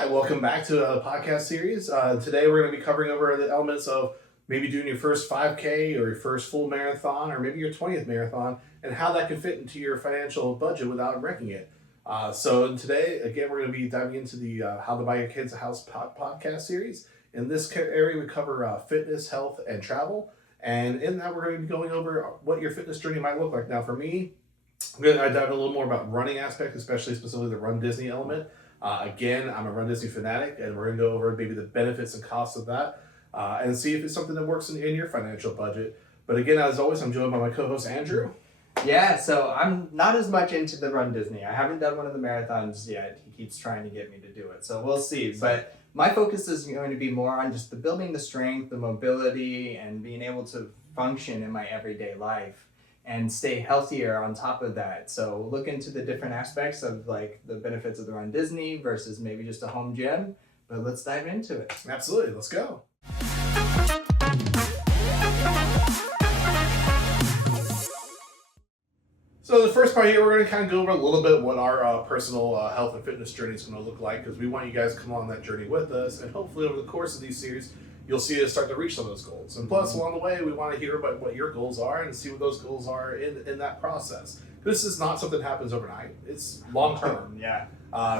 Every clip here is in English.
Hi, welcome back to a podcast series. Today we're going to be covering over the elements of maybe doing your first 5K or your first full marathon or maybe your 20th marathon and how that can fit into your financial budget without wrecking it. So today, again, we're going to be diving into the How to Buy Your Kids a House podcast series. In this area, we cover fitness, health, and travel. And in that, we're going to be going over what your fitness journey might look like. Now, for me, I'm going to dive in a little more about running aspect, especially specifically the Run Disney element. Again, I'm a Run Disney fanatic, and we're going to go over maybe the benefits and costs of that and see if it's something that works in your financial budget. But again, as always, I'm joined by my co-host, Andrew. Yeah, so I'm not as much into the Run Disney. I haven't done one of the marathons yet. He keeps trying to get me to do it, so we'll see. But my focus is going to be more on just the building the strength, the mobility, and being able to function in my everyday life and stay healthier on top of that. So look into the different aspects of like the benefits of the Run Disney versus maybe just a home gym. But let's dive into it. Absolutely, let's go. So the first part here, we're going to kind of go over a little bit what our personal health and fitness journey is going to look like, because we want you guys to come on that journey with us, and hopefully over the course of these series, you'll see us start to reach some of those goals. And plus, along the way, we want to hear about what your goals are and see what those goals are in that process. This is not something that happens overnight. It's long term. Yeah.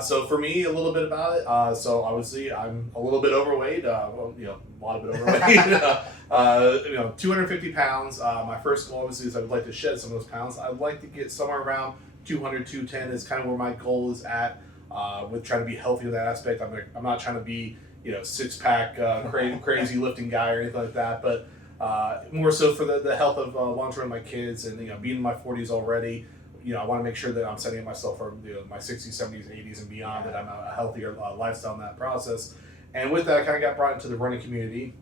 So for me, a little bit about it. So obviously, I'm a little bit overweight. A lot of bit overweight. 250 pounds. My first goal, obviously, is I would like to shed some of those pounds. I'd like to get somewhere around 200, 210 is kind of where my goal is at. With trying to be healthy in that aspect. I'm not trying to be six-pack crazy lifting guy or anything like that, but more so for the health of long-term my kids, and being in my 40s already. I want to make sure that I'm setting myself for my 60s, 70s, 80s, and beyond, that I'm a healthier lifestyle in that process. And with that, I kind of got brought into the running community.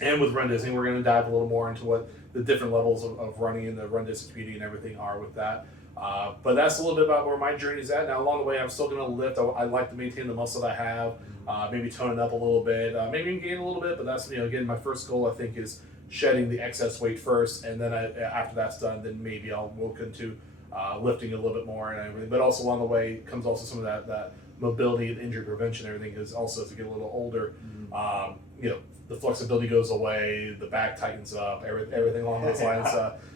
And with Run Disney, we're going to dive a little more into what the different levels of running in the Run Disney community and everything are with that. But that's a little bit about where my journey is at. Now, along the way, I'm still going to lift. I like to maintain the muscle that I have, maybe tone it up a little bit, maybe even gain a little bit. But that's, again, my first goal, I think, is shedding the excess weight first. And then after that's done, then maybe I'll look into lifting a little bit more and everything. But also along the way comes also some of that mobility and injury prevention. Everything is also, as you get a little older, the flexibility goes away, the back tightens up, everything along those lines.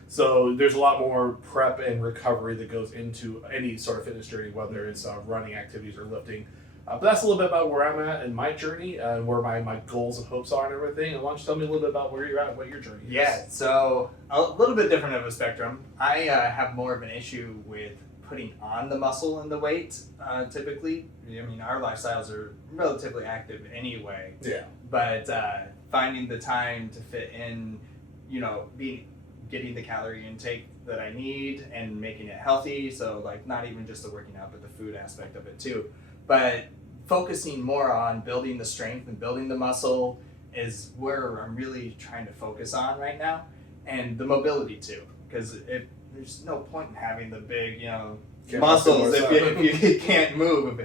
So there's a lot more prep and recovery that goes into any sort of fitness journey, whether it's running activities or lifting. But that's a little bit about where I'm at in my journey and where my goals and hopes are and everything. And why don't you tell me a little bit about where you're at, what your journey is? Yeah, so a little bit different of a spectrum. I have more of an issue with putting on the muscle and the weight, typically. I mean, our lifestyles are relatively active anyway. Yeah. But finding the time to fit in, getting the calorie intake that I need and making it healthy. So like not even just the working out, but the food aspect of it too. But focusing more on building the strength and building the muscle is where I'm really trying to focus on right now. And the mobility too, because there's no point in having the big, muscles if you can't move,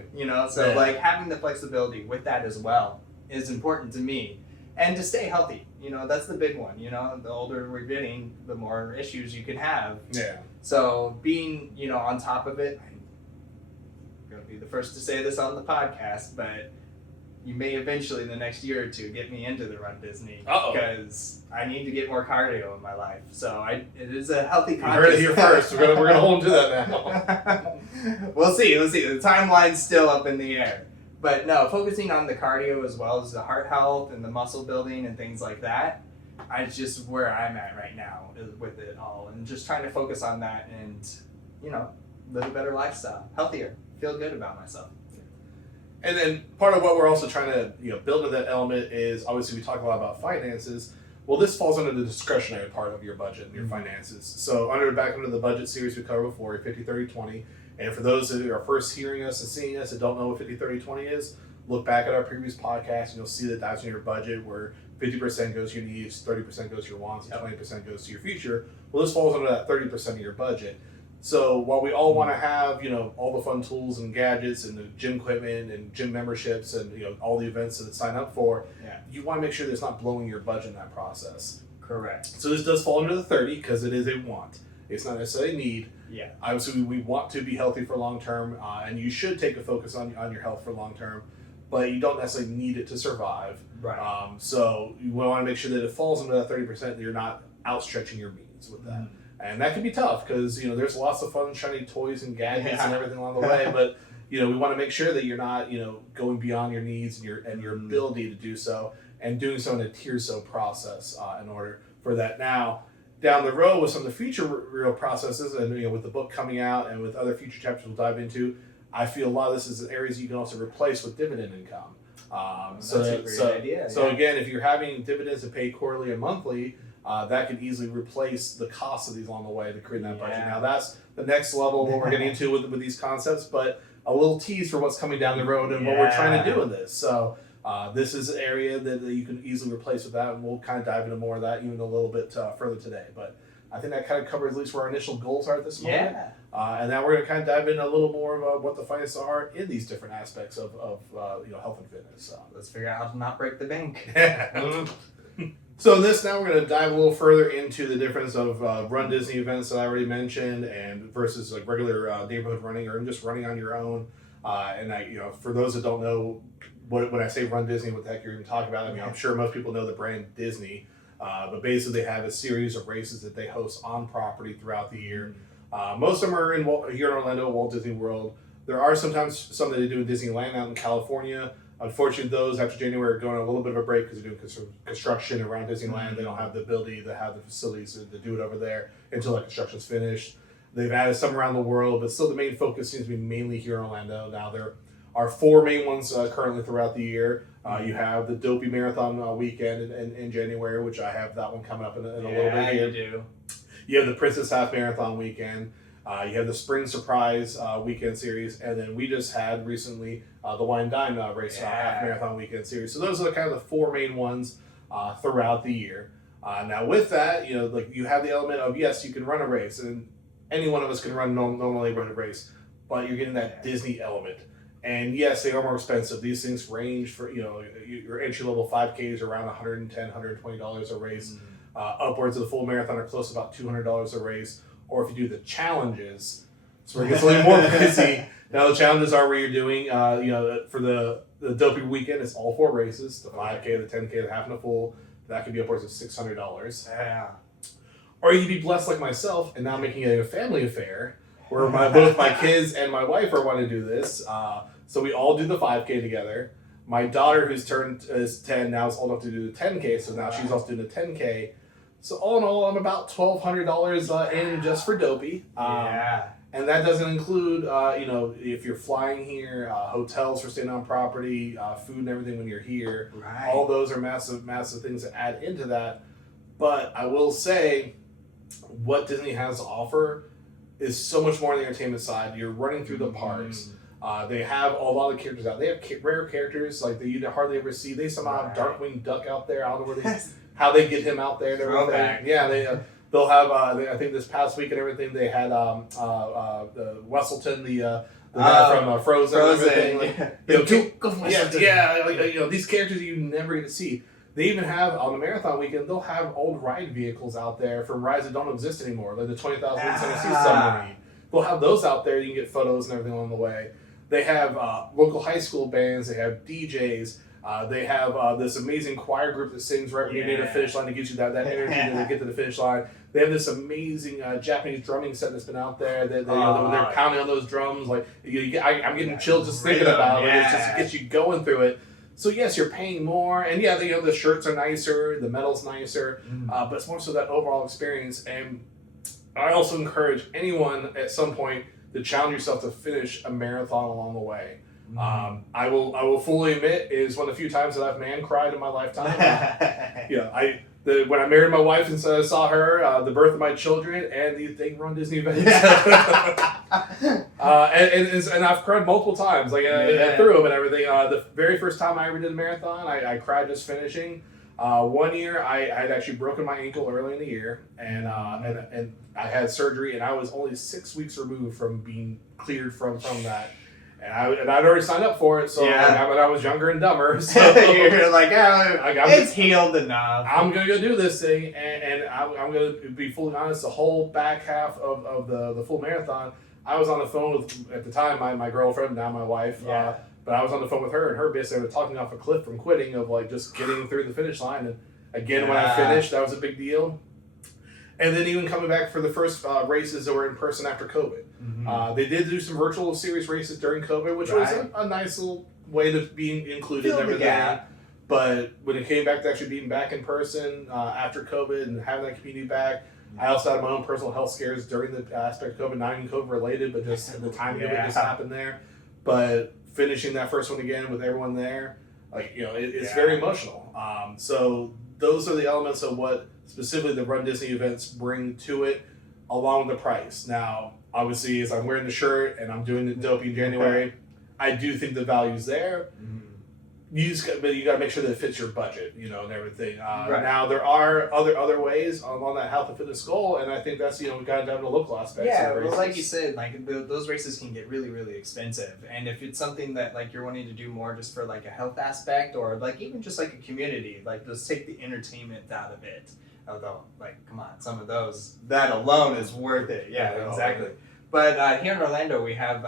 So like having the flexibility with that as well is important to me. And to stay healthy, that's the big one. The older we're getting, the more issues you can have. Yeah. So being, on top of it, I'm going to be the first to say this on the podcast, but you may eventually in the next year or two get me into the Run Disney. Because I need to get more cardio in my life. So it is a healthy You heard it here first. We're gonna hold to that now. We'll see. The timeline's still up in the air. But no, focusing on the cardio as well as the heart health and the muscle building and things like that, it's just where I'm at right now with it all. And just trying to focus on that and, live a better lifestyle, healthier, feel good about myself. And then part of what we're also trying to build in that element is, obviously we talk a lot about finances. Well, this falls under the discretionary part of your budget and your finances. So back under the budget series we covered before, 50, 30, 20. And for those that are first hearing us and seeing us and don't know what 50, 30, 20 is, look back at our previous podcast and you'll see that that's in your budget, where 50% goes to your needs, 30% goes to your wants, and 20% goes to your future. Well, this falls under that 30% of your budget. So while we all want to have, all the fun tools and gadgets and the gym equipment and gym memberships and, all the events that sign up for, you want to make sure that it's not blowing your budget in that process. Correct. So this does fall under the 30 because it is a want. It's not necessarily a need. Yeah. Obviously, we want to be healthy for long term, and you should take a focus on your health for long term. but you don't necessarily need it to survive. Right. So you want to make sure that it falls into that 30%, that you're not outstretching your means with that. And that can be tough because, there's lots of fun, shiny toys and gadgets and everything along the way. But, we want to make sure that you're not, going beyond your needs and your ability to do so, and doing so in a tier-so process in order for that. Now, down the road with some of the future real processes, and with the book coming out and with other future chapters we'll dive into, I feel a lot of this is areas you can also replace with dividend income. That's a great idea. So again, if you're having dividends to pay quarterly and monthly, that could easily replace the cost of these along the way to create that budget. Now that's the next level of what we're getting into with these concepts, but a little tease for what's coming down the road and what we're trying to do with this. So this is an area that you can easily replace with that, and we'll kind of dive into more of that even a little bit further today. But I think that kind of covers at least where our initial goals are at this moment. And now we're going to kind of dive in a little more of what the finances are in these different aspects of health and fitness. So let's figure out how to not break the bank. So in this, now we're going to dive a little further into the difference of Run Disney events that I already mentioned, and versus like regular neighborhood running or just running on your own. For those that don't know, when I say Run Disney, what the heck you're even talking about? I mean, I'm sure most people know the brand Disney, but basically they have a series of races that they host on property throughout the year. Most of them are here in Orlando, Walt Disney World. There are sometimes some that they do in Disneyland out in California. Unfortunately, those after January are going on a little bit of a break because they're doing construction around Disneyland. They don't have the ability to have the facilities to do it over there until that construction's finished. They've added some around the world, but still the main focus seems to be mainly here in Orlando. Now, there are 4 main ones currently throughout the year. You have the Dopey Marathon weekend in January, which I have that one coming up in a little bit here. You do. You have the Princess Half Marathon weekend. You have the Spring Surprise weekend series, and then we just had recently the Wine Dine race half marathon weekend series. So those are kind of the 4 main ones throughout the year. Now with that, you have the element of, yes, you can run a race, and any one of us can run normal neighborhood race, but you're getting that Disney element. And yes, they are more expensive. These things range for, your entry level 5Ks are around $110, $120 a race. Upwards of the full marathon are close to about $200 a race. Or if you do the challenges, so it gets a little more busy. Now the challenges are where you're doing, for the Dopey weekend, it's all 4 races: the 5K, the 10K, the half and the full. That could be upwards of $600. Yeah. Or you could be blessed like myself and now making it a family affair, where both my kids and my wife are wanting to do this. So we all do the 5K together. My daughter, who's is 10 now, is old enough to do the 10K, so now she's also doing the 10K. So all in all, I'm about $1,200 in just for Dopey. And that doesn't include, if you're flying here, hotels for staying on property, food and everything when you're here. Right. All those are massive, massive things that add into that. But I will say, what Disney has to offer is so much more on the entertainment side. You're running through the parks. They have a lot of characters out. They have rare characters like that you hardly ever see. They somehow have Darkwing Duck out there. I don't know where how they get him out there and everything. Yeah, they'll have. I think this past week and everything they had the Wesselton, the guy from Frozen. And everything. These characters you never get to see. They even have on the marathon weekend. They'll have old ride vehicles out there from rides that don't exist anymore, like the 20,000 Tennessee submarine. They'll have those out there. You can get photos and everything along the way. They have local high school bands. They have DJs. They have this amazing choir group that sings right when you near the finish line to get you that energy to get to the finish line. They have this amazing Japanese drumming set that's been out there. When they're pounding on those drums, like I'm getting chilled just thinking about it. It just gets you going through it. So yes, you're paying more, and the shirts are nicer, the metal's nicer, but it's more so that overall experience. And I also encourage anyone at some point to challenge yourself to finish a marathon along the way. I will fully admit it is one of the few times that I've man cried in my lifetime. When I married my wife and saw her, the birth of my children, and the Run Disney events. And I've cried multiple times, through them and everything. The very first time I ever did a marathon, I cried just finishing. One year I had actually broken my ankle early in the year, and I had surgery, and I was only 6 weeks removed from being cleared from that. And I'd already signed up for it, so but I was younger and dumber. So you're like, it's healed enough. I'm gonna go do this thing, and I'm gonna be fully honest. The whole back half of the full marathon, I was on the phone with, at the time, my girlfriend, now my wife, But I was on the phone with her, and her basically was talking off a cliff from quitting, of like just getting through the finish line. And again, when I finished, that was a big deal. And then even coming back for the first races that were in person after COVID. Mm-hmm. They did do some virtual series races during COVID, which was a nice little way to be included and everything. But when it came back to actually being back in person after COVID and having that community back, I also had my own personal health scares during the aspect of COVID, not even COVID related, but just the timing of it just happened there. But finishing that first one again with everyone there, like, you know, it's very emotional. So those are the elements of what specifically the Run Disney events bring to it, along with the price. Now, obviously, as I'm wearing the shirt and I'm doing the Dopey in January, I do think the value's there. But you got to make sure that it fits your budget, you know, and everything. Now there are other ways on that health and fitness goal, and I think that's, you know, we got to dive into local aspects. Yeah, well, like you said, like those races can get really, really expensive, and if it's something that like you're wanting to do more just for like a health aspect, or like even just like a community, like just take the entertainment out of it. Although, like, come on, some of those, that alone is worth it. Yeah, exactly. But here in Orlando, we have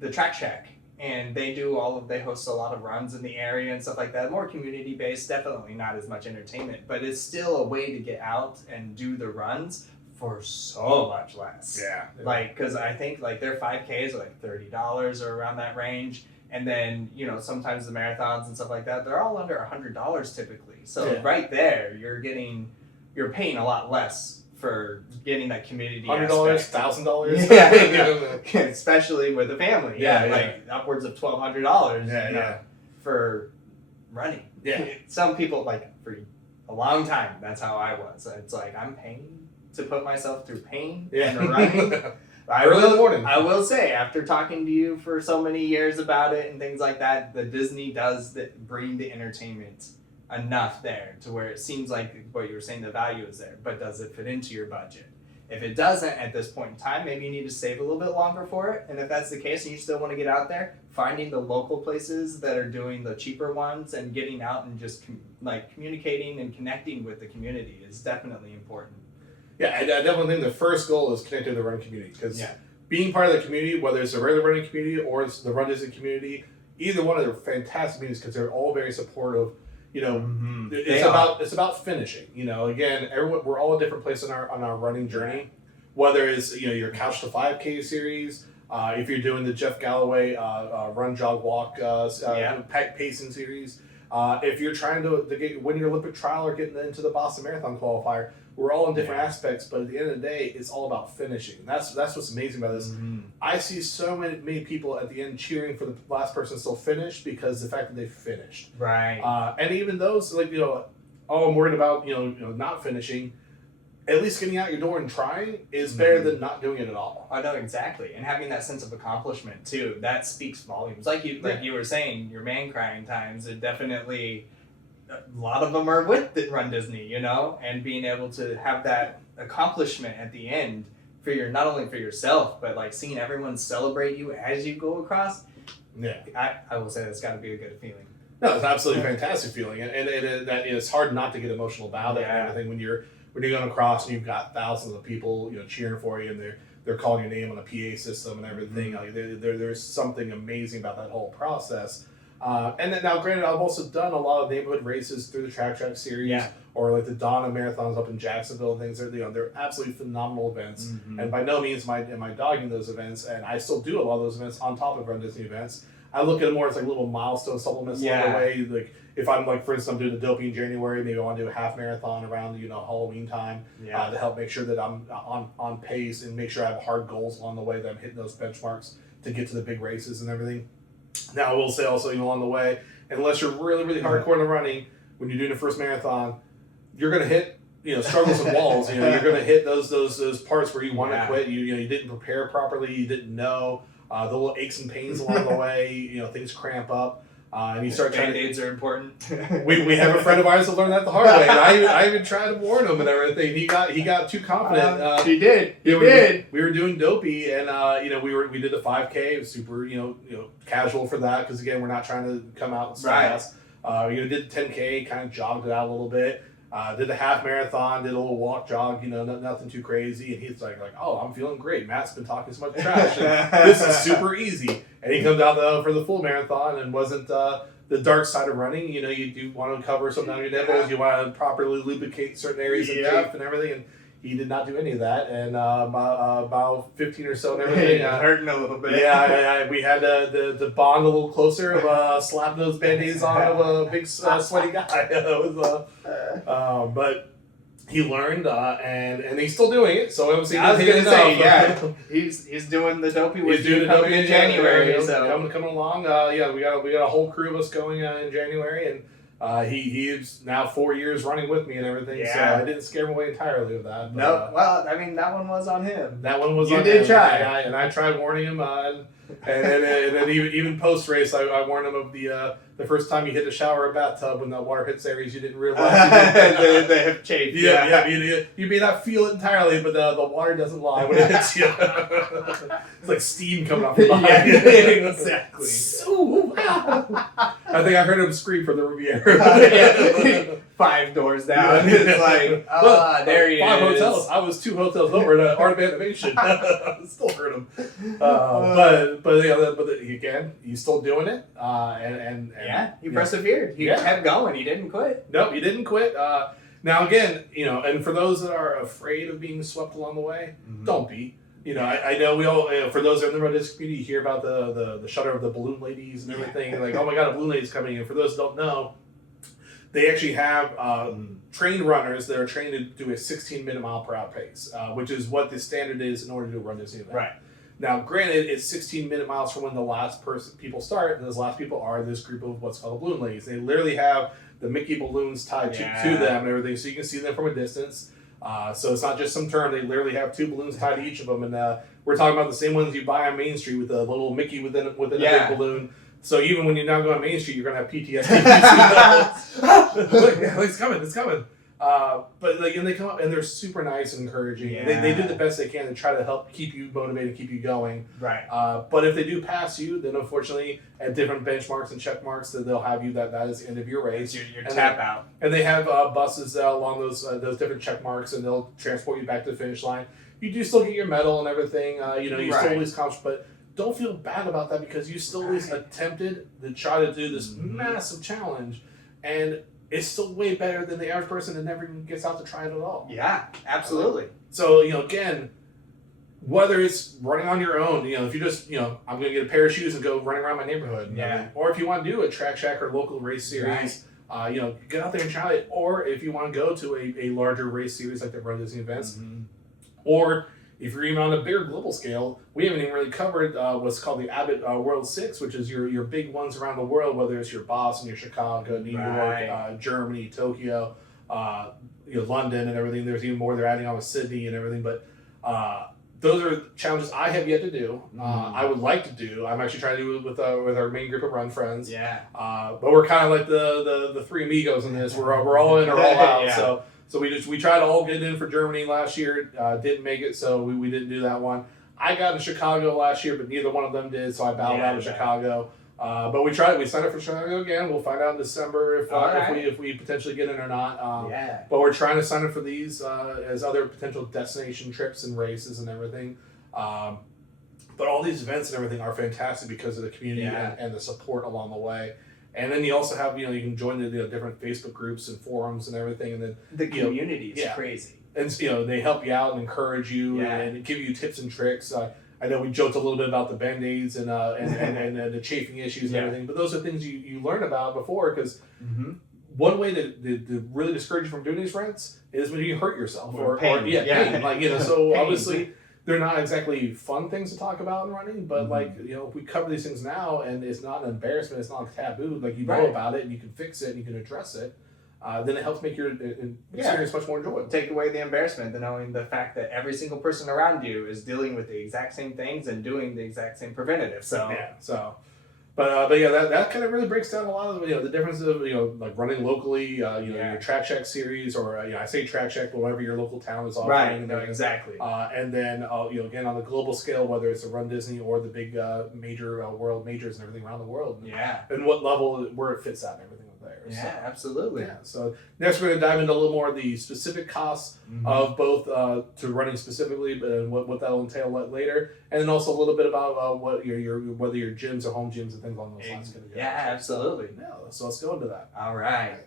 the Track Shack. And they host a lot of runs in the area and stuff like that. More community based, definitely not as much entertainment, but it's still a way to get out and do the runs for so much less. Yeah. Like, because I think like their 5Ks are like $30 or around that range. And then, you know, sometimes the marathons and stuff like that, they're all under $100 typically. So right there, you're paying a lot less for getting that community $100, $1,000. Yeah, especially with a family. Like upwards of $1,200. For running. Yeah, some people, like, for a long time, that's how I was. It's like I'm paying to put myself through pain and running. Early in the morning. I will say, after talking to you for so many years about it and things like that, the Disney does bring the entertainment enough there to where it seems like what you were saying, the value is there, but does it fit into your budget? If it doesn't at this point in time, maybe you need to save a little bit longer for it. And if that's the case and you still want to get out there, finding the local places that are doing the cheaper ones and getting out and just communicating and connecting with the community is definitely important. Yeah, I definitely think the first goal is connecting to the running community, because being part of the community, whether it's the regular running community or it's the Run Disney community, either one of them are fantastic communities because they're all very supportive. You know, it's about finishing. You know, again, we're all a different place on our running journey. Whether it's, you know, your Couch to 5K series, if you're doing the Jeff Galloway Run Jog Walk pacing series, if you're trying to win your Olympic trial or getting into the Boston Marathon qualifier, we're all in different aspects. But at the end of the day, it's all about finishing. That's what's amazing about this. I see so many people at the end cheering for the last person to still finish because the fact that they finished. Right. And even those, like, you know, I'm worried about, you know, not finishing. At least getting out your door and trying is better than not doing it at all. I know, exactly. And having that sense of accomplishment too, that speaks volumes. Like you were saying, your man crying times, it definitely, a lot of them are with the Run Disney, you know, and being able to have that accomplishment at the end for not only for yourself, but like seeing everyone celebrate you as you go across. Yeah. I will say that's got to be a good feeling. No, it's absolutely fantastic feeling. And that it's hard not to get emotional about it and everything when you're going across and you've got thousands of people, you know, cheering for you, and they're calling your name on a PA system and everything. Like there's something amazing about that whole process. And then now, granted, I've also done a lot of neighborhood races through the Track series, or like the Donna Marathons up in Jacksonville and things. They're absolutely phenomenal events. And by no means am I dogging those events. And I still do a lot of those events on top of Run Disney events. I look at them more as like little milestone supplements along the way. Like if I'm like, for instance, I'm doing the Dopey in January, maybe I want to do a half marathon around, you know, Halloween time to help make sure that I'm on pace and make sure I have hard goals along the way, that I'm hitting those benchmarks to get to the big races and everything. Now, I will say also, you know, along the way, unless you're really, really hardcore in the running, when you're doing the first marathon, you're going to hit, you know, struggles and walls. You know, you're going to hit those parts where you want to quit. You know, you didn't prepare properly. You didn't know the little aches and pains along the way. You know, things cramp up. And you start trying. Band-Aids are important. we have a friend of ours that learned that the hard way, and I even tried to warn him and everything. He got too confident. He did. We were doing Dopey, and you know, we did the 5K. It was super, you know, casual for that, because again, we're not trying to come out fast. You know, did the 10K, kind of jogged it out a little bit. Did the half marathon, did a little walk jog, nothing too crazy. And he's like, oh, I'm feeling great. Matt's been talking so much trash. And this is super easy. And he comes out for the full marathon and wasn't the dark side of running. You do want to cover something on your nipples. You want to properly lubricate certain areas of chafe and everything. And he did not do any of that. And about 15 or so and everything. Hurting a little bit. Yeah, we had to bond a little closer of slapping those Band-Aids on of a big sweaty guy. It was, but he learned, and he's still doing it. So obviously, I was gonna say, yeah, he's doing the dopey with you coming in January. So coming along. We got a whole crew of us going in January, and he's now 4 years running with me and everything. Yeah. So I didn't scare him away entirely with that. But, no, well, I mean that one was on him. That one was you on did him. try, and I tried warning him. And then even post race, I warned him of the first time you hit the shower or bathtub when that water hits areas you didn't realize. They have chafed. Yeah. You may not feel it entirely, but the water doesn't lie when it hits you. It's like steam coming off the body. Exactly. So wow. I think I heard him scream from the Riviera. 5 doors down. It's like, there he is. 5 hotels. I was 2 hotels over at Art of Animation. Still heard him. But again, he's still doing it. And yeah, he persevered. He kept going. He didn't quit. Nope, he didn't quit. Now again, and for those that are afraid of being swept along the way, don't be. I know we all, for those in the Run Disc community, you hear about the shudder of the balloon ladies and everything. Like, oh my God, a balloon lady's coming in. For those who don't know, they actually have trained runners that are trained to do a 16-minute mile per hour pace, which is what the standard is in order to do a Run Disney event. Right. Now, granted, it's 16-minute miles from when the last people start, and those last people are this group of what's called balloon ladies. They literally have the Mickey balloons tied to them and everything, so you can see them from a distance. So it's not just some term. They literally have 2 balloons tied to each of them, and we're talking about the same ones you buy on Main Street with a little Mickey within a big balloon. So even when you're not going on Main Street, you're going to have PTSD. Look, it's coming. But and they come up and they're super nice and encouraging. Yeah. They do the best they can to try to help keep you motivated, keep you going. Right. But if they do pass you, then unfortunately at different benchmarks and check marks, that they'll have you that is the end of your race. Your tap out. And they have buses along those different check marks, and they'll transport you back to the finish line. You do still get your medal and everything. You still at least accomplish, but don't feel bad about that because you still at least attempted to try to do this massive challenge, and it's still way better than the average person that never even gets out to try it at all. Yeah, absolutely. So, again, whether it's running on your own, if you just, I'm going to get a pair of shoes and go running around my neighborhood. Or if you want to do a Track Shack or local race series, get out there and try it. Or if you want to go to a larger race series like the Run Disney events, or if you're even on a bigger global scale, we haven't even really covered what's called the Abbott World 6, which is your big ones around the world, whether it's your Boston, your Chicago, New York, Germany, Tokyo, London and everything. There's even more they're adding on with Sydney and everything. But those are challenges I have yet to do. I would like to do. I'm actually trying to do it with our main group of run friends. Yeah. But we're kind of like the 3 amigos in this. We're all in or all out. So we tried to all get in for Germany last year, didn't make it, so we didn't do that one. I got in Chicago last year, but neither one of them did, so I bowed out of Chicago. But we tried. We signed up for Chicago again. We'll find out in December if we potentially get in or not. But we're trying to sign up for these as other potential destination trips and races and everything. But all these events and everything are fantastic because of the community and the support along the way. And then you also have, you can join the different Facebook groups and forums and everything. And then the community is crazy. And they help you out and encourage you and give you tips and tricks. I know we joked a little bit about the Band-Aids and the chafing issues and everything, but those are things you learn about before because one way to really discourage you from doing these runs is when you hurt yourself or pain. So pain. Obviously they're not exactly fun things to talk about in running, but if we cover these things now and it's not an embarrassment, it's not like taboo, like know about it and you can fix it and you can address it, then it helps make your experience much more enjoyable. Take away the embarrassment and knowing the fact that every single person around you is dealing with the exact same things and doing the exact same preventative. But that kind of really breaks down a lot of the difference of like running locally, your Track Shack series, or I say Track Shack, but whatever your local town is offering. Right, exactly. And then again on the global scale, whether it's a Run Disney or the big major world majors and everything around the world. Yeah. And what level where it fits at and everything there. Yeah, So, absolutely. yeah. So next we're going to dive into a little more of the specific costs of both to running specifically, but what that'll entail later, and then also a little bit about what your whether your gyms or home gyms and things along those lines. Yeah, absolutely. Yeah. So let's go into that. All right.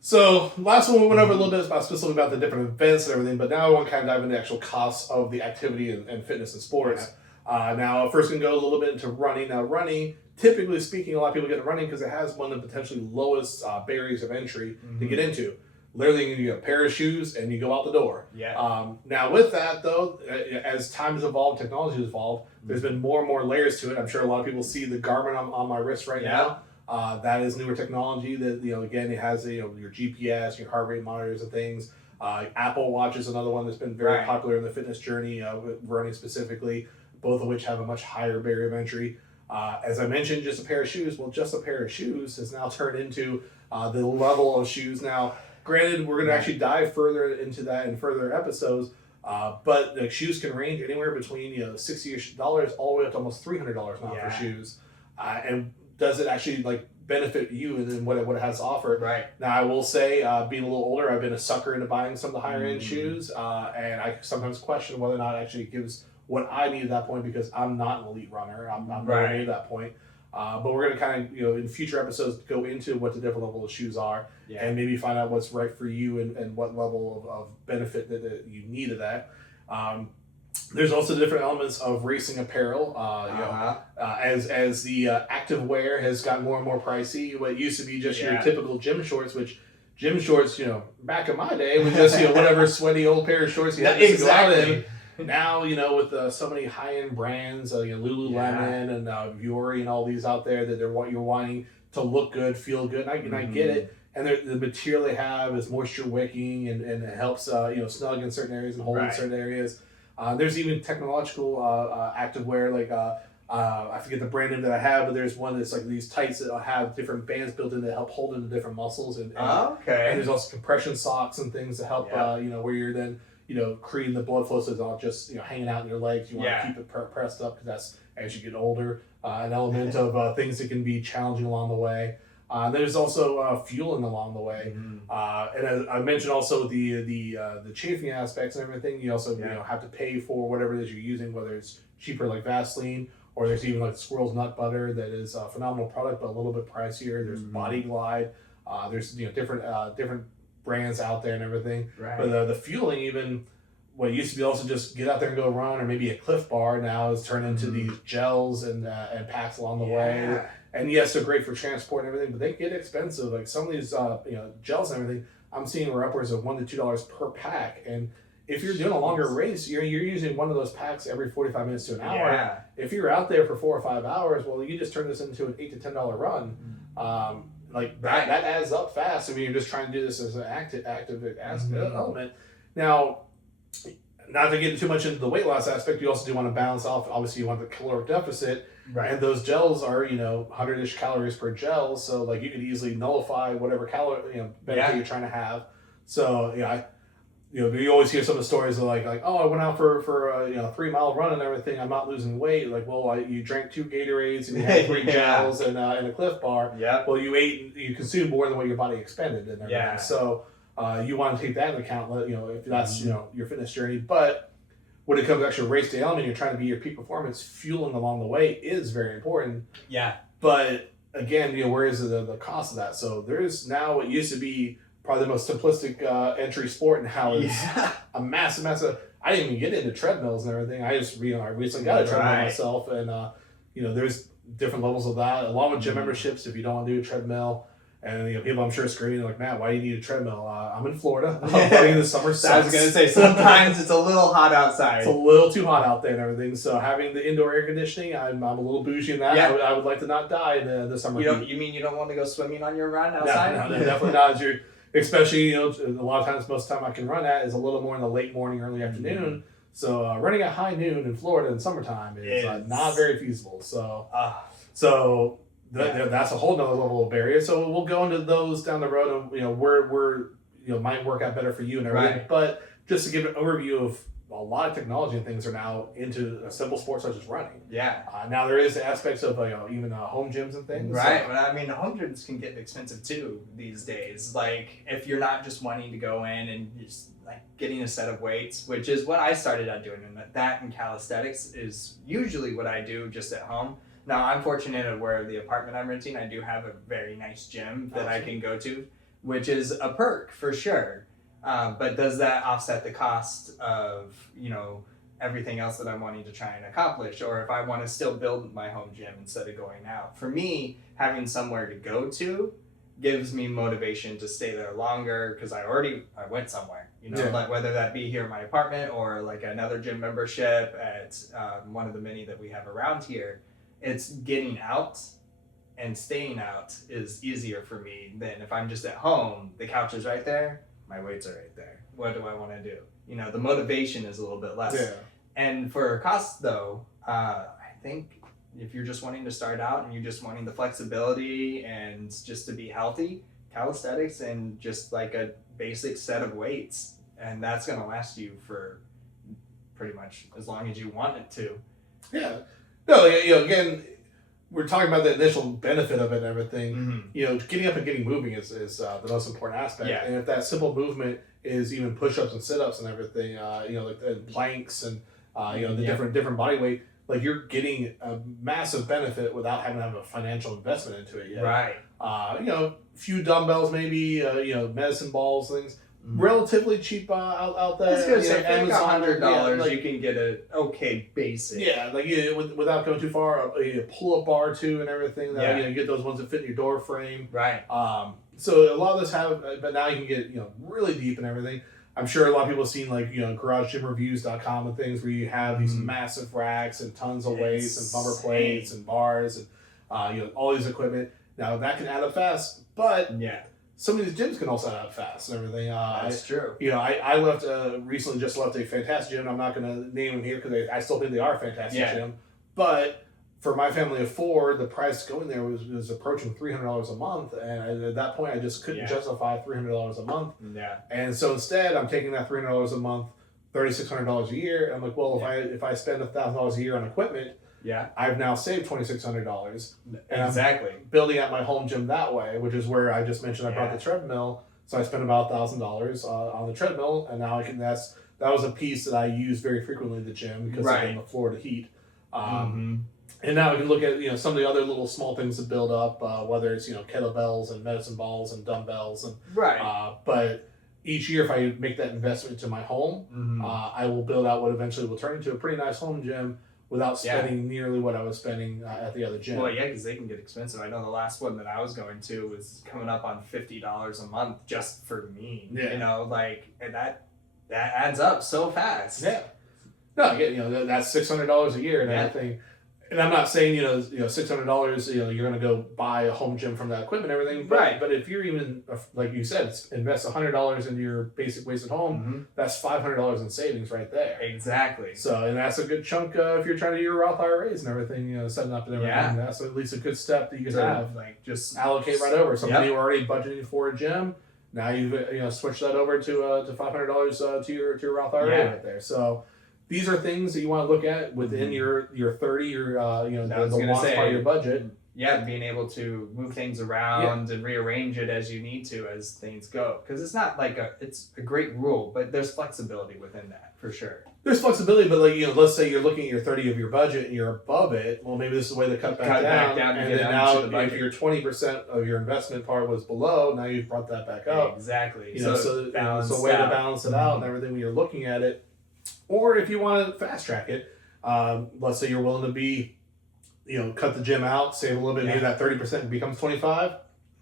So last one we went over a little bit about specifically about the different events and everything, but now I want to kind of dive into the actual costs of the activity and fitness and sports. Now first we can go a little bit into running. Now running, typically speaking, a lot of people get into running because it has one of the potentially lowest barriers of entry to get into. Literally, you get a pair of shoes and you go out the door. Yeah. Now with that though, as time has evolved, technology has evolved, there's been more and more layers to it. I'm sure a lot of people see the Garmin on my wrist right now. That is newer technology that, again, it has your GPS, your heart rate monitors and things. Apple Watch is another one that's been very popular in the fitness journey, with running specifically, both of which have a much higher barrier of entry. As I mentioned, just a pair of shoes. Well, just a pair of shoes has now turned into the level of shoes. Now, granted, we're going to actually dive further into that in further episodes, but the shoes can range anywhere between $60 all the way up to almost $300 now for shoes. And does it actually benefit you and then what it has to offer? Right. Now, I will say, being a little older, I've been a sucker into buying some of the higher end shoes, and I sometimes question whether or not it actually gives what I need at that point, because I'm not an elite runner. I'm nowhere near that point. But we're going to kind of, in future episodes, go into what the different level of shoes are and maybe find out what's right for you and what level of benefit that you need of that. There's also different elements of racing apparel. As the active wear has gotten more and more pricey, what used to be just your typical gym shorts, which gym shorts, back in my day was just whatever sweaty old pair of shorts you had to go out in. Now, with so many high-end brands, Lululemon and Vuori and all these out there that you're wanting to look good, feel good, and I get it. And the material they have is moisture wicking and it helps snug in certain areas and hold in certain areas. There's even technological activewear, I forget the brand name that I have, but there's one that's like these tights that have different bands built in that help hold into different muscles. And there's also compression socks and things to help, where you're then, creating the blood flow so it's not just, hanging out in your legs. You want to keep it pressed up because that's, as you get older, an element of things that can be challenging along the way. There's also fueling along the way, and as I mentioned, also the chafing aspects and everything. You also have to pay for whatever it is you're using, whether it's cheaper like Vaseline, or there's even like Squirrel's Nut Butter that is a phenomenal product but a little bit pricier. There's Body Glide. There's different brands out there and everything. But the fueling, even what used to be also just get out there and go run, or maybe a Cliff Bar, now is turned into these gels and packs along the way. And yes, they're great for transport and everything, but they get expensive. Like some of these, gels and everything, I'm seeing were upwards of $1 to $2 per pack. And if you're doing a longer race, you're using one of those packs every 45 minutes to an hour. If you're out there for 4 or 5 hours, well, you just turn this into an $8 to $10 run. That adds up fast. I mean, you're just trying to do this as an active element. Now, not to get too much into the weight loss aspect, you also do want to balance off. Obviously, you want the caloric deficit. And those gels are, 100-ish calories per gel. So, you could easily nullify whatever benefit you're trying to have. So, you always hear some of the stories of oh, I went out for a 3-mile run and everything. I'm not losing weight. You drank 2 Gatorades and you had 3 gels and a Cliff Bar. Well, you consumed more than what your body expended and everything. So, you want to take that into account, if that's, your fitness journey. But when it comes to actual race day element, you're trying to be your peak performance, fueling along the way is very important. But again, where is the cost of that? So there's now what used to be probably the most simplistic entry sport now is a massive. I didn't even get into treadmills and everything. I just I recently got a treadmill myself, and there's different levels of that, along with gym memberships if you don't want to do a treadmill. And people I'm sure screaming Matt, why do you need a treadmill? I'm in Florida. I'm the summer sucks. I was gonna say sometimes it's a little hot outside. It's a little too hot out there and everything. So having the indoor air conditioning, I'm a little bougie in that. I would like to not die in the summer. You mean you don't want to go swimming on your run outside? No, definitely not. Especially a lot of times, most of the time I can run at is a little more in the late morning, early afternoon. So running at high noon in Florida in summertime is not very feasible. So. That's a whole nother level of barrier. So we'll go into those down the road, and where might work out better for you and everything. But just to give an overview of a lot of technology and things are now into a simple sport such as running. Yeah. Now there is aspects of even home gyms and things. Right, but I mean, home gyms can get expensive too these days. Like, if you're not just wanting to go in and just like getting a set of weights, which is what I started out doing, and that and calisthenics is usually what I do just at home. Now, I'm fortunate at where the apartment I'm renting, I do have a very nice gym that I can go to, which is a perk for sure. But does that offset the cost of, everything else that I'm wanting to try and accomplish? Or if I want to still build my home gym instead of going out? For me, having somewhere to go to gives me motivation to stay there longer because I went somewhere, like whether that be here in my apartment or like another gym membership at one of the many that we have around here. It's getting out and staying out is easier for me than if I'm just at home. The couch is right there, my weights are right there. What do I want to do? The motivation is a little bit less. Yeah. And for costs, though, I think if you're just wanting to start out and you're just wanting the flexibility and just to be healthy, calisthenics and just like a basic set of weights, and that's going to last you for pretty much as long as you want it to. Yeah. No, again, we're talking about the initial benefit of it and everything. Mm-hmm. Getting up and getting moving is the most important aspect. Yeah. And if that simple movement is even push-ups and sit-ups and everything, like the planks and the different body weight, like you're getting a massive benefit without having to have a financial investment into it yet. Right. Few dumbbells maybe, medicine balls, things. Relatively cheap out there. I was gonna say, for like $100, yeah, you can get a okay basic. Yeah, like without going too far, a pull-up bar too and everything. That, Yeah. You get those ones that fit in your door frame. Right. So a lot of this have, but now you can get really deep and everything. I'm sure a lot of people have seen like GarageGymReviews.com and things where you have these massive racks and tons of weights and bumper plates and bars and all these equipment. Now that can add up fast, but Yeah. some of these gyms can also add up fast and everything. That's true. I left recently just left a fantastic gym. I'm not going to name them here because I still think they are a fantastic gym. But for my family of four, the price going there was approaching $300 a month, and at that point, I just couldn't justify $300 a month. Yeah. And so instead, I'm taking that $300 a month, $3,600 a year. And I'm like, well, if I spend $1,000 a year on equipment, Yeah. I've now saved $2,600. And Exactly. I'm building out my home gym that way, which is where I just mentioned I bought the treadmill. So I spent about $1,000 on the treadmill, and now that was a piece that I use very frequently in the gym because of the Florida heat. And now I can look at some of the other little small things that build up, whether it's kettlebells and medicine balls and dumbbells and but each year if I make that investment to my home, I will build out what eventually will turn into a pretty nice home gym without spending nearly what I was spending at the other gym. Well, yeah, because they can get expensive. I know the last one that I was going to was coming up on $50 a month just for me. Yeah. And that adds up so fast. Yeah. No, I get that's $600 a year and everything. And I'm not saying $600 you're going to go buy a home gym from that equipment and everything, but if you're even like you said, invest $100 into your basic weights at home, that's $500 in savings right there. Exactly. So and that's a good chunk if you're trying to do your Roth IRAs and everything, setting up and everything. Yeah. That's at least a good step that you can have. Like just Allocate right over. Somebody who already budgeting for a gym, now you've switched that over to $500 to your Roth IRA right there. So. These are things that you want to look at within your 30 or the launch part of your budget. Yeah, being able to move things around and rearrange it as you need to as things go. Because it's not like it's a great rule, but there's flexibility within that for sure. There's flexibility, but let's say you're looking at your 30 of your budget and you're above it. Well, maybe this is the way to cut back down. And then now, if your 20% of your investment part was below, now you've brought that back up. Exactly. So a way to balance it out and everything when you're looking at it. Or if you want to fast track it, let's say you're willing to be, cut the gym out, save a little bit, maybe that 30% becomes 25,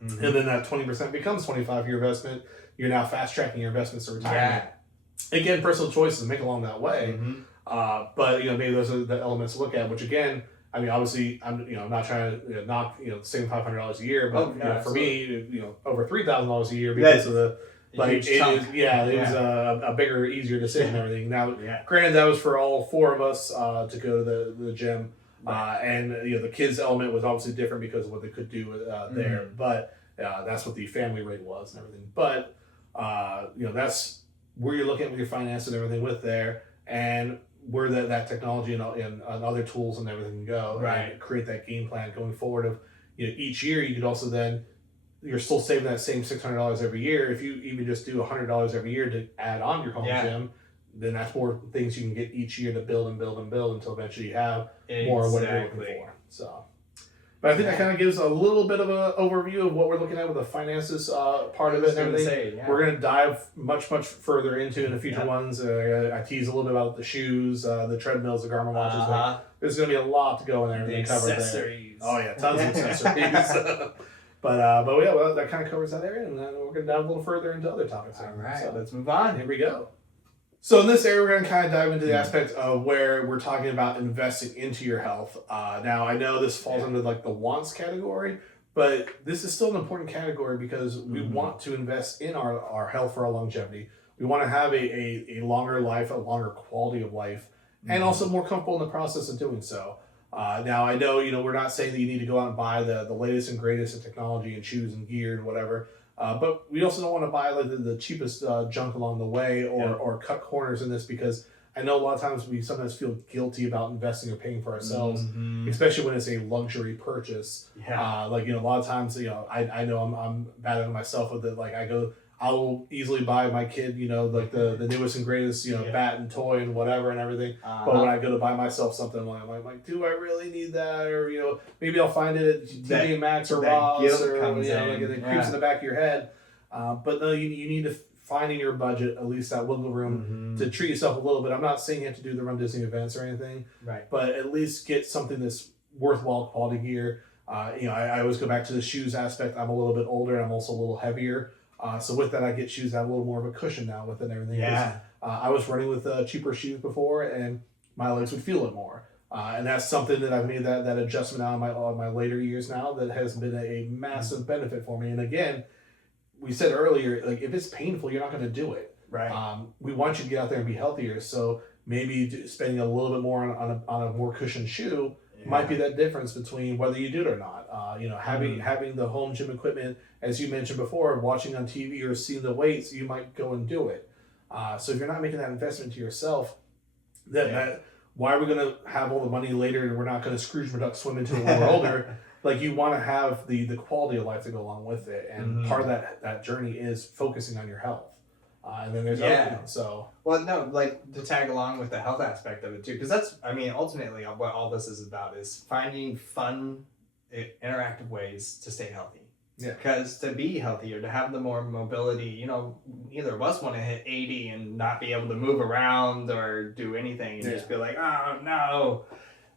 and then that 20% becomes 25 for your investment. You're now fast tracking your investments to retirement. Yeah. Again, personal choices make along that way. But maybe those are the elements to look at. Which again, I mean, obviously, I'm not trying to knock same $500 a year, but for me, over $3,000 a year because of the. Like it was a bigger, easier decision and everything. Now, granted, that was for all four of us to go to the gym, and the kids' element was obviously different because of what they could do there. But that's what the family rate was and everything. But that's where you're looking at with your finances and everything with there. and where that technology and other tools and everything can go, Right. and create that game plan going forward of, each year you could also then, you're still saving that same $600 every year. If you even just do $100 every year to add on your home Yeah. gym, then that's more things you can get each year to build and build and build until eventually you have more of what you're looking Exactly. for. So, but I think that kind of gives a little bit of an overview of what we're looking at with the finances part I of it was and gonna everything. say, yeah. We're going to dive much further into in the future Yeah. ones. I tease a little bit about the shoes, the treadmills, the Garmin watches. Like, Uh-huh. there's going to be a lot to go in there The to cover there. accessories. Oh yeah, tons of accessories. But yeah, well, that kind of covers that area, and then we're going to dive a little further into other topics. All right, So let's move on. here we go. So in this area, we're going to kind of dive into the aspect of where we're talking about investing into your health. Now, I know this falls under like the wants category, but this is still an important category because we want to invest in our health for our longevity. We want to have a longer life, a longer quality of life, and also more comfortable in the process of doing so. Now, I know, we're not saying that you need to go out and buy the latest and greatest in technology and shoes and gear and whatever. But we also don't want to buy like the cheapest junk along the way or cut corners in this, because I know a lot of times we sometimes feel guilty about investing or paying for ourselves, especially when it's a luxury purchase. Yeah. Like, a lot of times, I know I'm bad at myself with it. Like I'll easily buy my kid, like the newest and greatest, bat and toy and whatever and everything. But when I go to buy myself something, I'm like, do I really need that? Or, maybe I'll find it at TJ Maxx or Ross, or, comes in. like it creeps in the back of your head. But no, you need to find in your budget at least that wiggle room to treat yourself a little bit. I'm not saying you have to do the Run Disney events or anything, Right. but at least get something that's worthwhile quality gear. I always go back to the shoes aspect. I'm a little bit older and I'm also a little heavier. So with that, I get shoes that have a little more of a cushion now with it and everything. Yeah. I was running with cheaper shoes before, and my legs would feel it more. And that's something that I've made that adjustment out in my later years now that has been a massive benefit for me. And again, we said earlier, like if it's painful, you're not going to do it. Right. We want you to get out there and be healthier. So maybe spending a little bit more on a more cushioned shoe might be that difference between whether you do it or not. Having the home gym equipment, as you mentioned before, watching on TV or seeing the weights, you might go and do it. So if you're not making that investment to yourself, then why are we going to have all the money later and we're not going to Scrooge McDuck swim into it when we're older? Like, you want to have the quality of life to go along with it, and part of that journey is focusing on your health. And then there's other things. So well, no, like to tag along with the health aspect of it too, because that's, ultimately what all this is about is finding fun, interactive ways to stay healthy. Yeah. Because to be healthier, to have the more mobility, neither of us want to hit 80 and not be able to move around or do anything and just be like, oh no.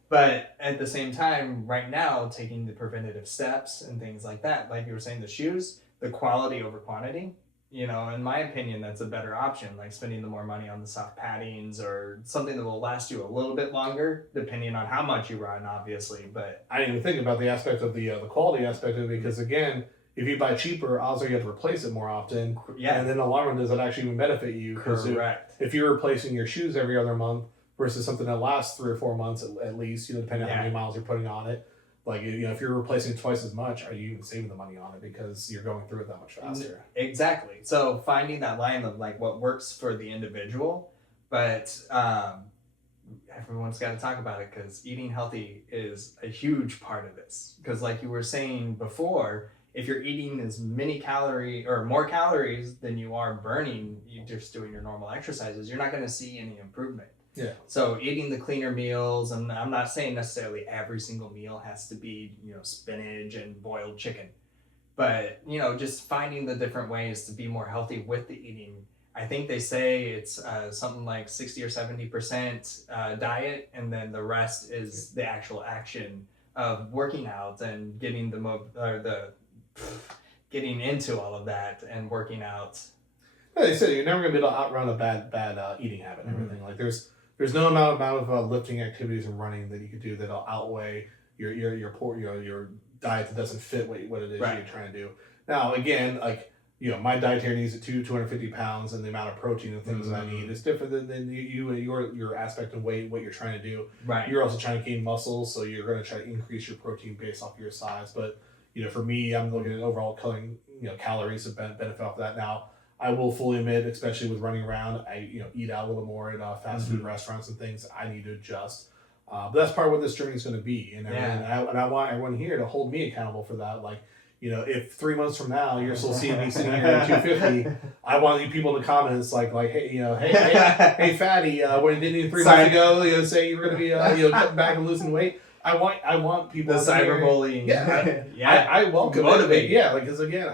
But at the same time, right now, taking the preventative steps and things like that, like you were saying, the shoes, the quality over quantity, in my opinion, that's a better option, like spending the more money on the soft paddings or something that will last you a little bit longer, depending on how much you run, obviously. But I didn't even think about the aspect of the quality aspect of it, because again, if you buy cheaper, also you have to replace it more often. yeah, And then in the long run, does it actually even benefit you? correct. If you're replacing your shoes every other month versus something that lasts 3 or 4 months at least, depending on how many miles you're putting on it. Like, if you're replacing twice as much, are you even saving the money on it because you're going through it that much faster? Exactly. So finding that line of like what works for the individual, but everyone's got to talk about it, because eating healthy is a huge part of this. Because like you were saying before, if you're eating as many calories or more calories than you are burning, you just doing your normal exercises, you're not going to see any improvement. Yeah. So eating the cleaner meals, and I'm not saying necessarily every single meal has to be, spinach and boiled chicken, but, just finding the different ways to be more healthy with the eating. I think they say it's something like 60 or 70% diet, and then the rest is the actual action of working out and getting getting into all of that and working out. Yeah, they said you're never going to be able to outrun a bad eating habit and everything. Like, there's no amount of lifting activities and running that you could do that'll outweigh your diet that doesn't fit what it is you're trying to do. Now, again, like, my dietary needs 250 pounds, and the amount of protein and things that I need is different than your aspect and weight, what you're trying to do. Right. You're also trying to gain muscle, so you're going to try to increase your protein based off your size. But for me, I'm looking at overall calories and benefit off that. Now, I will fully admit, especially with running around, I eat out a little more at fast food Mhm. restaurants and things. I need to adjust. But that's part of what this journey is going to be, and everything. Yeah. And I want everyone here to hold me accountable for that. Like, if 3 months from now you're still seeing me sitting here at 250, I want you people in the comments like, hey, hey, fatty, when didn't you 3 months ago, say you were going to be, cutting back and losing weight? I want people. The out there- cyberbullying. Yeah, Yeah. I welcome Motivate. it. Yeah, because again,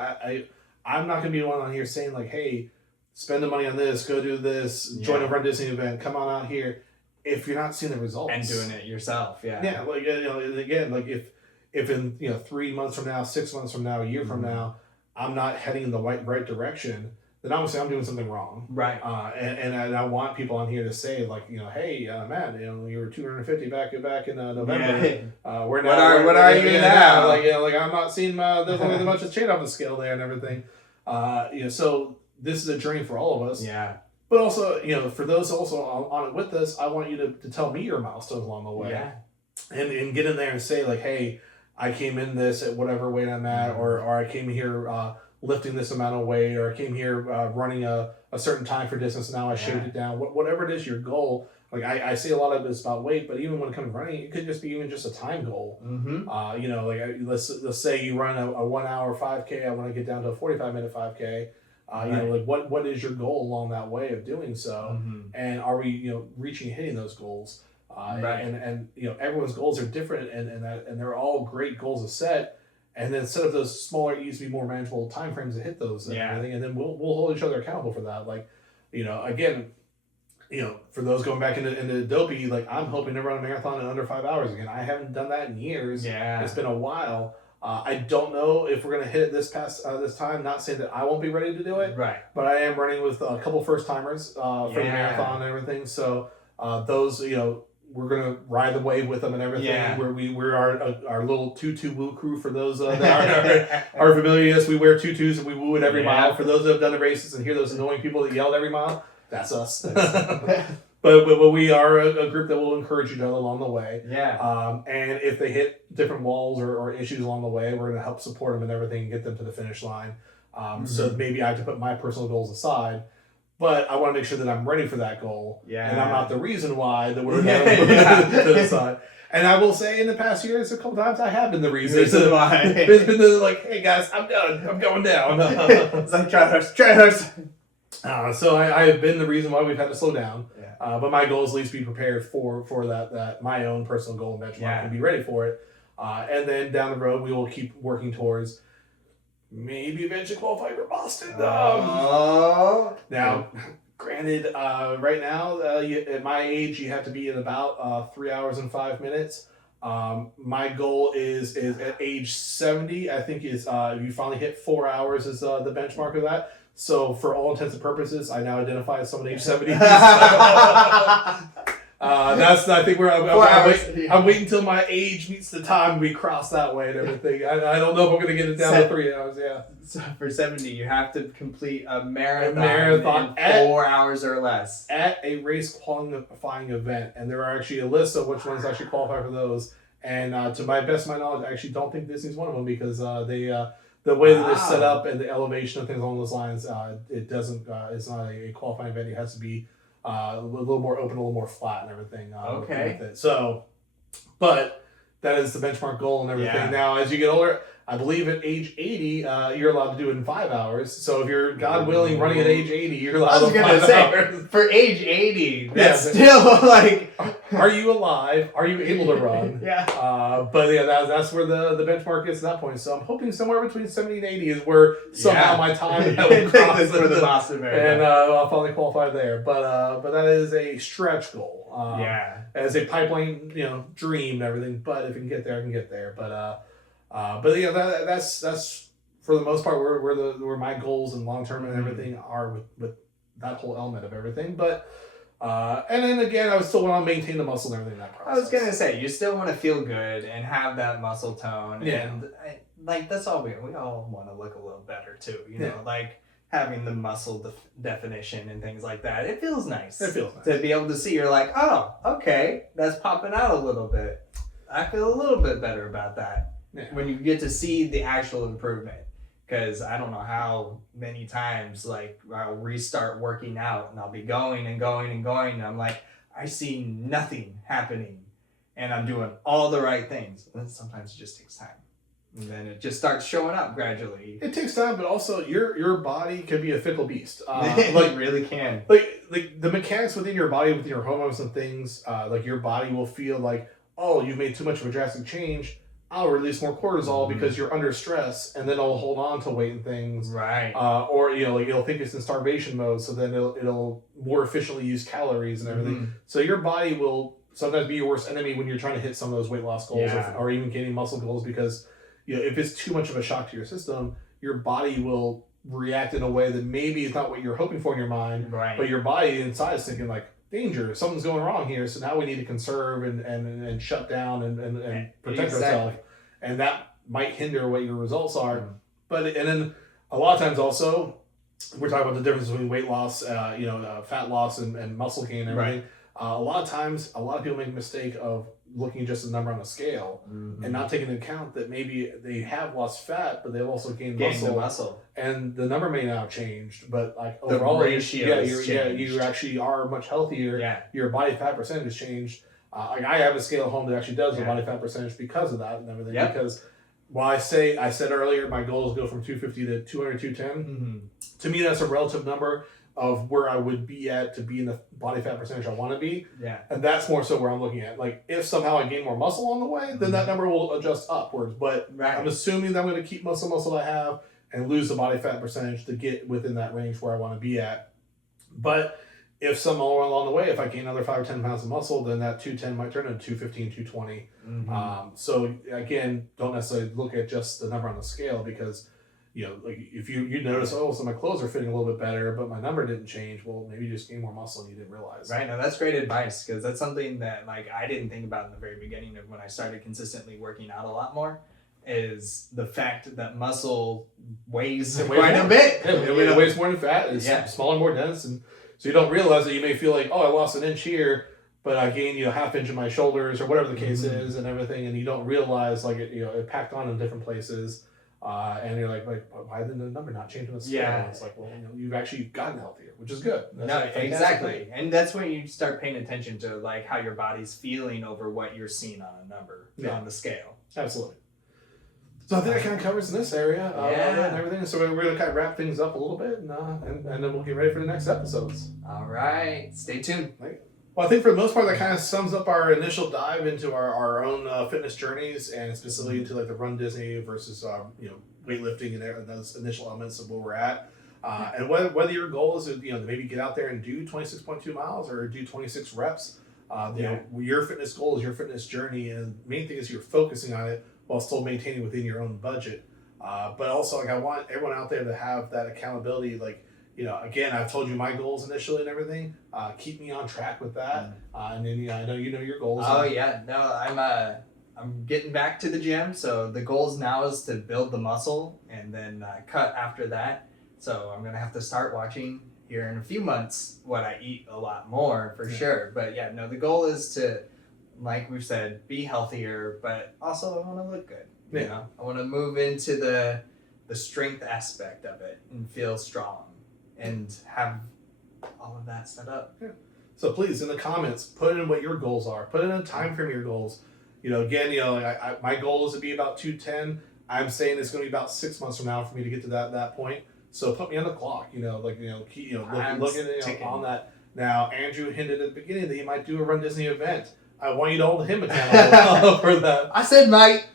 I'm not going to be the one on here saying like, hey, spend the money on this, go do this, join a Run Disney event, come on out here. If you're not seeing the results And doing it yourself. Yeah. yeah, like again, like if in 3 months from now, 6 months from now, a year from now, I'm not heading in the right direction, then obviously I'm doing something wrong. Right. And I want people on here to say like, hey, man, you were 250 back in November. We're now, What are you now? Like I'm not seeing there's only that much of change off the scale there and everything. So this is a journey for all of us. Yeah. But also, for those also on it with us, I want you to tell me your milestones along the way. Yeah. And get in there and say like, hey, I came in this at whatever weight I'm at, or I came here lifting this amount of weight, or I came here running a certain time for distance. Now I shaved it down. Whatever it is, your goal. Like I see a lot of it's about weight, but even when it comes to running, it could just be even just a time goal. Mm-hmm. Let's say you run a 1 hour 5K. I want to get down to a 45-minute 5K. Like what is your goal along that way of doing so, and are we reaching and hitting those goals? And everyone's goals are different, and they're all great goals to set, and then set up those smaller, easy, more manageable time frames to hit those and everything, and then we'll hold each other accountable for that. Like, again, for those going back into Dopey, like I'm hoping to run a marathon in under 5 hours again. I haven't done that in years. Yeah. It's been a while. I don't know if we're going to hit it this time. Not saying that I won't be ready to do it, Right. but I am running with a couple first timers for the marathon and everything. So those, we're going to ride the wave with them and everything. Yeah. We're our little tutu woo crew for those that are familiar. Yes, we wear tutus and we woo it every mile. For those that have done the races and hear those annoying people that yelled every mile, that's us. But we are a group that will encourage each other along the way. Yeah. And if they hit different walls or issues along the way, we're going to help support them and everything and get them to the finish line. So maybe I have to put my personal goals aside, but I want to make sure that I'm ready for that goal. Yeah. And I'm not the reason why that we're going to the side. And I will say in the past years, a couple times I have been the reason. Why. It's been like, hey guys, I'm done. I'm going down. It's like trailers. So I have been the reason why we've had to slow down. Yeah. But my goal is at least be prepared for that my own personal goal and benchmark and be ready for it. And then down the road, we will keep working towards maybe eventually qualifying for Boston. Now, granted, right now, at my age, you have to be at about 3 hours and 5 minutes. My goal is at age 70, I think is you finally hit 4 hours is the benchmark of that. So for all intents and purposes, I now identify as someone age 70. I think I'm waiting until my age meets the time we cross that way and everything. I don't know if I'm going to get it down to 3 hours. Yeah. So for 70, you have to complete a marathon in 4 hours or less at a race qualifying event, and there are actually a list of which ones actually qualify for those. And to my best of my knowledge, I actually don't think Disney's one of them because the way that they're set up and the elevation and things along those lines, it doesn't. It's not a qualifying event. It has to be a little more open, a little more flat, and everything. Okay. With it. So, but that is the benchmark goal and everything. Yeah. Now, as you get older, I believe at age 80, you're allowed to do it in 5 hours. So if you're, God willing, running at age 80, you're allowed to 5 hours. For age 80, that's still like... Are you alive? Are you able to run? Yeah. But yeah, that's where the benchmark is at that point. So I'm hoping somewhere between 70 and 80 is where somehow my time that will cross for the Boston Marathon. And I'll probably qualify there. But that is a stretch goal. As a pipeline, dream and everything. But if you can get there, I can get there. But that's for the most part where my goals and long term and everything are with that whole element of everything. But and then again, I would still want to maintain the muscle and everything in that process. I was gonna say you still want to feel good and have that muscle tone. Yeah. And that's all we all want to look a little better too. Like having the muscle definition and things like that. It feels nice. It feels nice to be able to see. You're like, oh, okay, that's popping out a little bit. I feel a little bit better about that. Yeah. When you get to see the actual improvement. because I don't know how many times like I'll restart working out and I'll be going and going and going and I'm like, I see nothing happening and I'm doing all the right things. And then sometimes it just takes time. And then it just starts showing up gradually. It takes time, but also your body can be a fickle beast. It really can. Like the mechanics within your body, with your hormones and things, like your body will feel like, oh, you've made too much of a drastic change. I'll release more cortisol because you're under stress, and then it'll hold on to weight and things. Right. Or like it'll think it's in starvation mode, so then it'll more efficiently use calories and everything. So your body will sometimes be your worst enemy when you're trying to hit some of those weight loss goals or even gaining muscle goals, because if it's too much of a shock to your system, your body will react in a way that maybe is not what you're hoping for in your mind. Right. But your body inside is thinking like, danger, something's going wrong here, so now we need to conserve and shut down and protect ourselves, and that might hinder what your results are. But and then a lot of times also we're talking about the difference between weight loss, fat loss and muscle gain and everything. A lot of times a lot of people make the mistake of looking just at the number on a scale and not taking into account that maybe they have lost fat, but they've also gained muscle. And the number may not have changed, but like the overall, ratio you actually are much healthier. Yeah. Your body fat percentage has changed. Like I have a scale at home that actually does the body fat percentage because of that and everything. Yep. Because while I said earlier, my goal is to go from 250 to 200, 210. To me, that's a relative number of where I would be at to be in the body fat percentage I want to be. Yeah. And that's more so where I'm looking at. Like, if somehow I gain more muscle on the way, then that number will adjust upwards. But I'm assuming that I'm going to keep most of the muscle I have and lose the body fat percentage to get within that range where I want to be at. But if somewhere along the way, if I gain another 5 or 10 pounds of muscle, then that 210 might turn into 215, 220. So again, don't necessarily look at just the number on the scale, because like if you notice, so my clothes are fitting a little bit better, but my number didn't change. Well, maybe you just gained more muscle and you didn't realize. Right. Now that's great advice, because that's something that like I didn't think about in the very beginning of when I started consistently working out a lot more, is the fact that muscle weighs quite a bit. It weighs more than fat. It's smaller, more dense, and so you don't realize that you may feel like, oh, I lost an inch here, but I gained half inch in my shoulders or whatever the case is and everything, and you don't realize like it packed on in different places. And you're like, why did the number not change on the scale? Yeah. It's like, well, you've actually gotten healthier, which is good. That's exactly. And that's when you start paying attention to like how your body's feeling over what you're seeing on a number on the scale. Absolutely. So I think that kind of covers in this area and everything. So we're going to kind of wrap things up a little bit, and then we'll get ready for the next episodes. All right. Stay tuned. Well, I think for the most part, that kind of sums up our initial dive into our own fitness journeys, and specifically into like the Run Disney versus weightlifting and those initial elements of where we're at. And whether your goal is to maybe get out there and do 26.2 miles or do 26 reps, your fitness goal is your fitness journey, and the main thing is you're focusing on it while still maintaining within your own budget. But also, like, I want everyone out there to have that accountability. Like, again, I've told you my goals initially and everything. Keep me on track with that. And then I know your goals. Oh yeah, no, I'm getting back to the gym. So the goals now is to build the muscle and then cut after that. So I'm gonna have to start watching here in a few months what I eat a lot more for sure. But yeah, no, the goal is to, like we've said, be healthier, but also I want to look good. I want to move into the strength aspect of it and feel strong and have all of that set up. Yeah. So please, in the comments, put in what your goals are. Put in a time frame of your goals. Again, my goal is to be about 210. I'm saying it's going to be about 6 months from now for me to get to that point. So put me on the clock. Keep looking on that. Now, Andrew hinted at the beginning that he might do a Run Disney event. I want you to hold him accountable for that. I said might.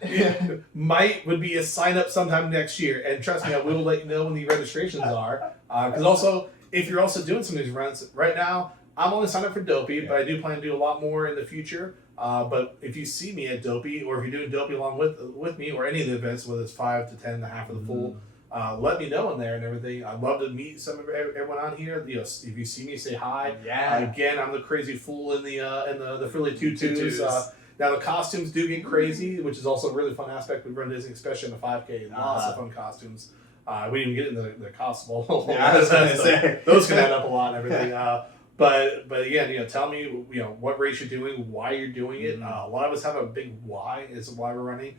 Might would be a sign up sometime next year, and trust me, I will let you know when the registrations are. Because also, if you're also doing some of these runs right now, I'm only signed up for Dopey, but I do plan to do a lot more in the future. But if you see me at Dopey, or if you're doing Dopey along with me, or any of the events, whether it's 5 to 10 and a half of the full, let me know in there and everything. I'd love to meet some of everyone on here. If you see me, say hi. Yeah. Again, I'm the crazy fool in the frilly tutus. Now the costumes do get crazy, which is also a really fun aspect with Run Disney, especially in the 5K. Lots of fun costumes. We didn't get into the costume. Those can add up a lot and everything. But again, tell me what race you're doing, why you're doing it. A lot of us have a big why is why we're running.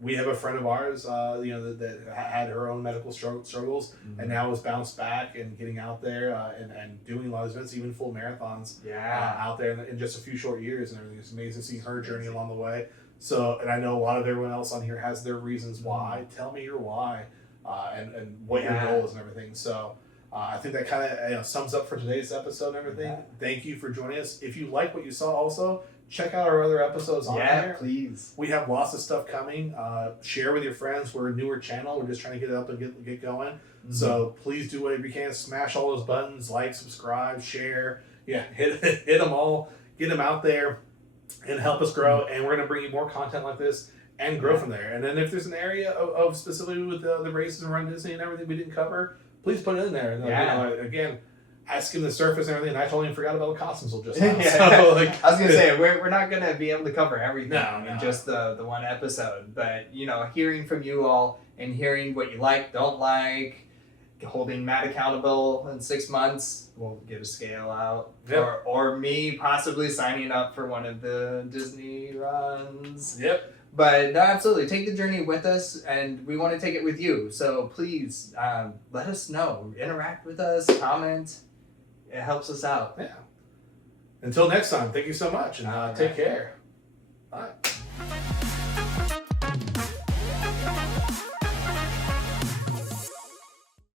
We have a friend of ours, that had her own medical struggles, and now has bounced back and getting out there and doing a lot of events, even full marathons out there in just a few short years and everything. It's amazing seeing her journey along the way. So, and I know a lot of everyone else on here has their reasons why. Tell me your why, and what your goal is and everything. So. I think that kind of sums up for today's episode and everything. Yeah. Thank you for joining us. If you like what you saw, also check out our other episodes on there. Please. We have lots of stuff coming. Share with your friends. We're a newer channel. We're just trying to get it up and get going. Mm-hmm. So please do whatever you can. Smash all those buttons. Like, subscribe, share. Yeah, hit them all. Get them out there and help us grow. And we're going to bring you more content like this and grow from there. And then if there's an area of specifically with the races and Run Disney and everything we didn't cover, please put it in there. And again, I skimmed the surface and everything, and I totally forgot about the costumes just now. So, I was gonna say we're not gonna be able to cover everything in just the one episode, but hearing from you all and hearing what you like, don't like, holding Matt accountable in 6 months, we'll get a scale out, or me possibly signing up for one of the Disney runs. Yep. But no, absolutely, take the journey with us, and we want to take it with you. So please let us know, interact with us, comment. It helps us out. Yeah. Until next time, thank you so much, and take care. Bye.